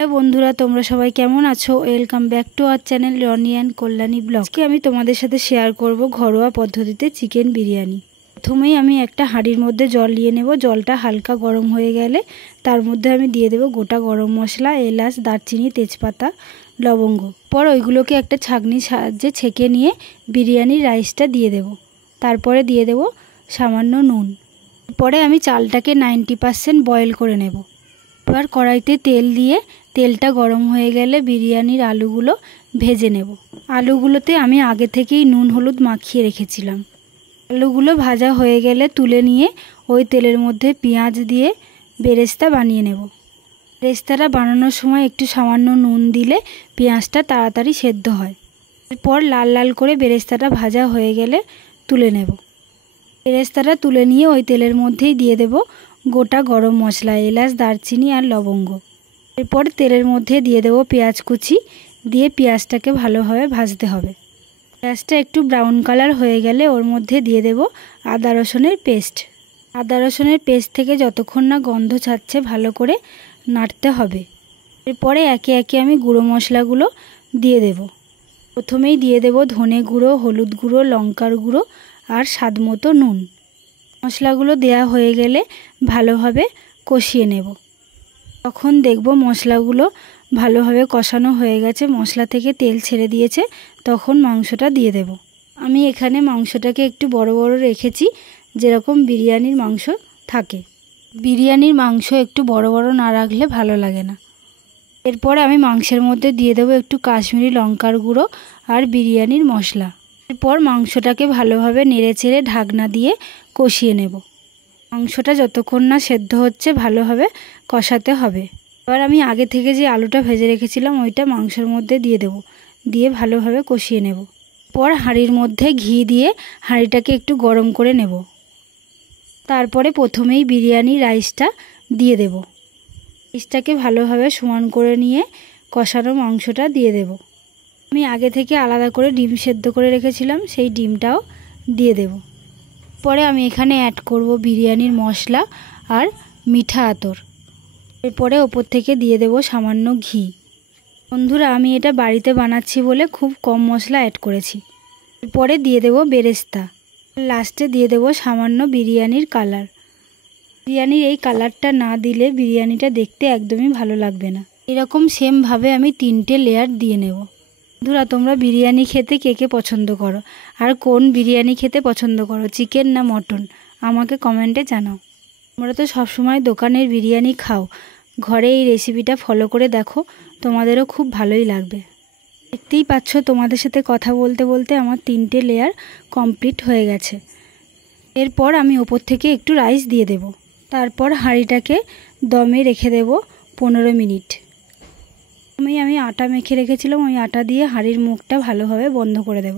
বন্ধুরা তোমরা সবাই কেমন আছো? Welcome back to our channel Roni and Kalyani blog. আজকে আমি তোমাদের সাথে শেয়ার করব ঘরোয়া পদ্ধতিতে চিকেন বিরিয়ানি। প্রথমেই আমি একটা হাঁড়ির মধ্যে জল নিয়ে নেব। জলটা হালকা গরম হয়ে গেলে তার মধ্যে আমি দিয়ে দেব গোটা গরম মশলা, এলাচ, দারচিনি, তেজপাতা, লবঙ্গ। পর ওইগুলোকে একটা ছাঁকনির সাহায্যে ছেঁকে নিয়ে বিরিয়ানির রাইসটা দিয়ে দেব। তারপরে দিয়ে দেব সামান্য নুন। পরে আমি চালটাকে 90% বয়েল করে নেব। এবার কড়াইতে তেল দিয়ে তেলটা গরম হয়ে গেলে বিরিয়ানির আলুগুলো ভেজে নেব। আলুগুলোতে আমি আগে থেকেই নুন হলুদ মাখিয়ে রেখেছিলাম। আলুগুলো ভাজা হয়ে গেলে তুলে নিয়ে ওই তেলের মধ্যে পেঁয়াজ দিয়ে বেরেস্তা বানিয়ে নেব। বেরেস্তাটা বানানোর সময় একটু সামান্য নুন দিলে পেঁয়াজটা তাড়াতাড়ি সেদ্ধ হয়। এরপর লাল লাল করে বেরেস্তাটা ভাজা হয়ে গেলে তুলে নেব। বেরেস্তাটা তুলে নিয়ে ওই তেলের মধ্যেই দিয়ে দেব গোটা গরম মশলা, এলাচ, দারচিনি আর লবঙ্গ। এরপর তেলের মধ্যে দিয়ে দেব পেঁয়াজ কুচি, দিয়ে পেঁয়াজটাকে ভালোভাবে ভাজতে হবে। পেঁয়াজটা একটু ব্রাউন কালার হয়ে গেলে ওর মধ্যে দিয়ে দেব আদা রসুনের পেস্ট। আদা রসুনের পেস্ট থেকে যতক্ষণ না গন্ধ ছাড়ছে ভালো করে নাড়তে হবে। এরপরে একে একে আমি গুঁড়ো মশলাগুলো দিয়ে দেব। প্রথমেই দিয়ে দেব ধনে গুঁড়ো, হলুদ গুঁড়ো, লঙ্কার গুঁড়ো আর স্বাদমতো নুন। মশলাগুলো দেয়া হয়ে গেলে ভালোভাবে কষিয়ে নেব। তখন দেখব মশলাগুলো ভালোভাবে কষানো হয়ে গেছে, মশলা থেকে তেল ছেড়ে দিয়েছে, তখন মাংসটা দিয়ে দেব। আমি এখানে মাংসটাকে একটু বড় বড় রেখেছি, যেরকম বিরিয়ানির মাংস থাকে। বিরিয়ানির মাংস একটু বড় বড় না রাখলে ভালো লাগে না। এরপর আমি মাংসের মধ্যে দিয়ে দেবো একটু কাশ্মীরি লঙ্কার গুঁড়ো আর বিরিয়ানির মশলা। এরপর মাংসটাকে ভালোভাবে নেড়েচেড়ে ঢাকনা দিয়ে কষিয়ে নেব। মাংসটা যতক্ষণ না সেদ্ধ হচ্ছে ভালোভাবে কষাতে হবে। এবার আমি আগে থেকে যে আলুটা ভেজে রেখেছিলাম ওইটা মাংসের মধ্যে দিয়ে দেব, দিয়ে ভালোভাবে কষিয়ে নেব। পর হাঁড়ির মধ্যে ঘি দিয়ে হাঁড়িটাকে একটু গরম করে নেব। তারপরে প্রথমেই বিরিয়ানির রাইসটা দিয়ে দেব। রাইসটাকে ভালোভাবে সমান করে নিয়ে কষানো মাংসটা দিয়ে দেব। আমি আগে থেকে আলাদা করে ডিম সেদ্ধ করে রেখেছিলাম, সেই ডিমটাও দিয়ে দেব। পরে আমি এখানে অ্যাড করব বিরিয়ানির মশলা আর মিঠা আতর। এরপরে ওপর থেকে দিয়ে দেব সামান্য ঘি। বন্ধুরা আমি এটা বাড়িতে বানাচ্ছি বলে খুব কম মশলা অ্যাড করেছি। এরপরে দিয়ে দেব বেরেস্তা। লাস্টে দিয়ে দেব সামান্য বিরিয়ানির কালার। বিরিয়ানির এই কালারটা না দিলে বিরিয়ানিটা দেখতে একদমই ভালো লাগবে না। এরকম সেমভাবে আমি 3টে লেয়ার দিয়ে নেব। বন্ধুরা তোমরা বিরিয়ানি খেতে কে কে পছন্দ করো, আর কোন বিরিয়ানি খেতে পছন্দ করো, চিকেন না মটন, আমাকে কমেন্টে জানাও। তোমরা তো সবসময় দোকানের বিরিয়ানি খাও, ঘরে এই রেসিপিটা ফলো করে দেখো, তোমাদেরও খুব ভালোই লাগবে। দেখতেই পাচ্ছ তোমাদের সাথে কথা বলতে বলতে আমার 3টে লেয়ার কমপ্লিট হয়ে গেছে। এরপর আমি ওপর থেকে একটু রাইস দিয়ে দেব। তারপর হাঁড়িটাকে দমে রেখে দেব 15 মিনিট। আমি আটা মেখে রেখেছিলাম, ওই আটা দিয়ে হাঁড়ির মুখটা ভালোভাবে বন্ধ করে দেব।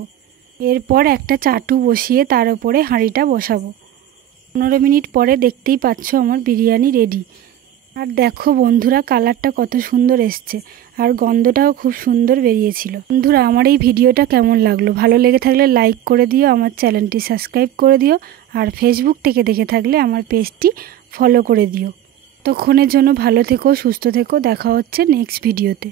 এরপর একটা চাটু বসিয়ে তার উপরে হাঁড়িটা বসাবো। 15 মিনিট পরে দেখতেই পাচ্ছ আমার বিরিয়ানি রেডি। আর দেখো বন্ধুরা কালারটা কত সুন্দর এসছে, আর গন্ধটাও খুব সুন্দর বেরিয়েছিল। বন্ধুরা আমার এই ভিডিওটা কেমন লাগলো? ভালো লেগে থাকলে লাইক করে দিও, আমার চ্যানেলটি সাবস্ক্রাইব করে দিও, আর ফেসবুক থেকে দেখে থাকলে আমার পেজটি ফলো করে দিও। ততক্ষণের জন্য ভালো থেকো, সুস্থ থেকো, দেখা হচ্ছে নেক্সট ভিডিওতে।